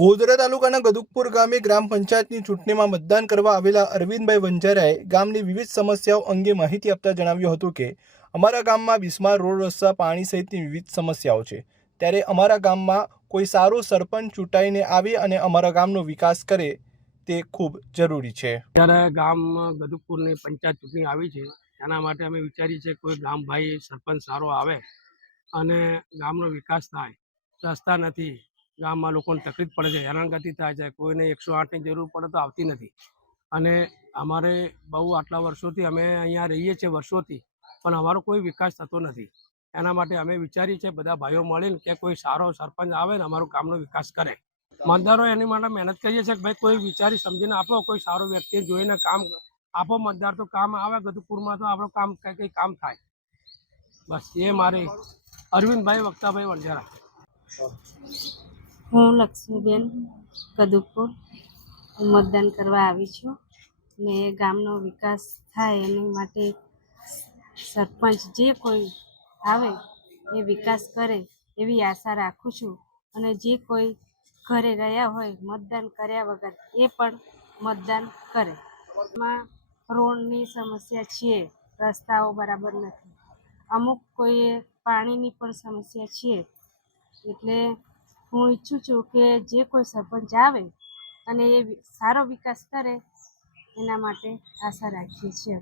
ગોધરા તાલુકાના ગદુકપુર ગામે ગ્રામ પંચાયતની ચૂંટણીમાં મતદાન કરવા આવેલા અરવિંદભાઈ વંજારાએ ગામની વિવિધ સમસ્યાઓ અંગે માહિતી આપતા જણાવ્યું હતું કે અમારા ગામમાં બિસ્માર રોડ રસ્તા પાણી સહિતની વિવિધ સમસ્યાઓ છે, ત્યારે અમારા ગામમાં કોઈ સારો સરપંચ ચૂંટાઈને આવે અને અમારા ગામનો વિકાસ કરે તે ખૂબ જરૂરી છે। ત્યારે ગામમાં ગદુકપુરની પંચાયત ચૂંટણી આવી છે, એના માટે અમે વિચારીએ છીએ કોઈ ગામ ભાઈ સરપંચ સારો આવે અને ગામનો વિકાસ થાય। રસ્તા નથી, ગામમાં લોકોને તકલીફ પડે છે, હેરાનગતિ થાય છે, કોઈને 108ની જરૂર પડે તો આવતી નથી। અને અમારે બહુ આટલા વર્ષોથી અમે અહીંયા રહીએ છીએ વર્ષોથી, પણ અમારો કોઈ વિકાસ થતો નથી। એના માટે અમે વિચારીએ છીએ બધા ભાઈઓ મળીને કે કોઈ સારો સરપંચ આવે ને અમારો ગામનો વિકાસ કરે। મતદારો એની માટે મહેનત કરીએ છીએ કે ભાઈ કોઈ વિચારી સમજીને આપો, કોઈ સારો વ્યક્તિ જોઈને કામ આપો। મતદાર તો કામ આવે, ગદુકપુરમાં તો આપણું કામ કંઈ કામ થાય। બસ એ મારી અરવિંદભાઈ વક્તાભાઈ વંજારા। હું લક્ષ્મીબેન ગદુકપુર મતદાન કરવા આવી છું ને ગામનો વિકાસ થાય એની માટે સરપંચ જે કોઈ આવે એ વિકાસ કરે એવી આશા રાખું છું। અને જે કોઈ ઘરે રહ્યા હોય મતદાન કર્યા વગર એ પણ મતદાન કરે। એમાં રોડની સમસ્યા છે, રસ્તાઓ બરાબર નથી, અમુક કોઈએ પાણીની પણ સમસ્યા છે। એટલે હું ઈચ્છું છું કે જે કોઈ સરપંચ આવે અને એ સારો વિકાસ કરે એના માટે આશા રાખીએ છીએ।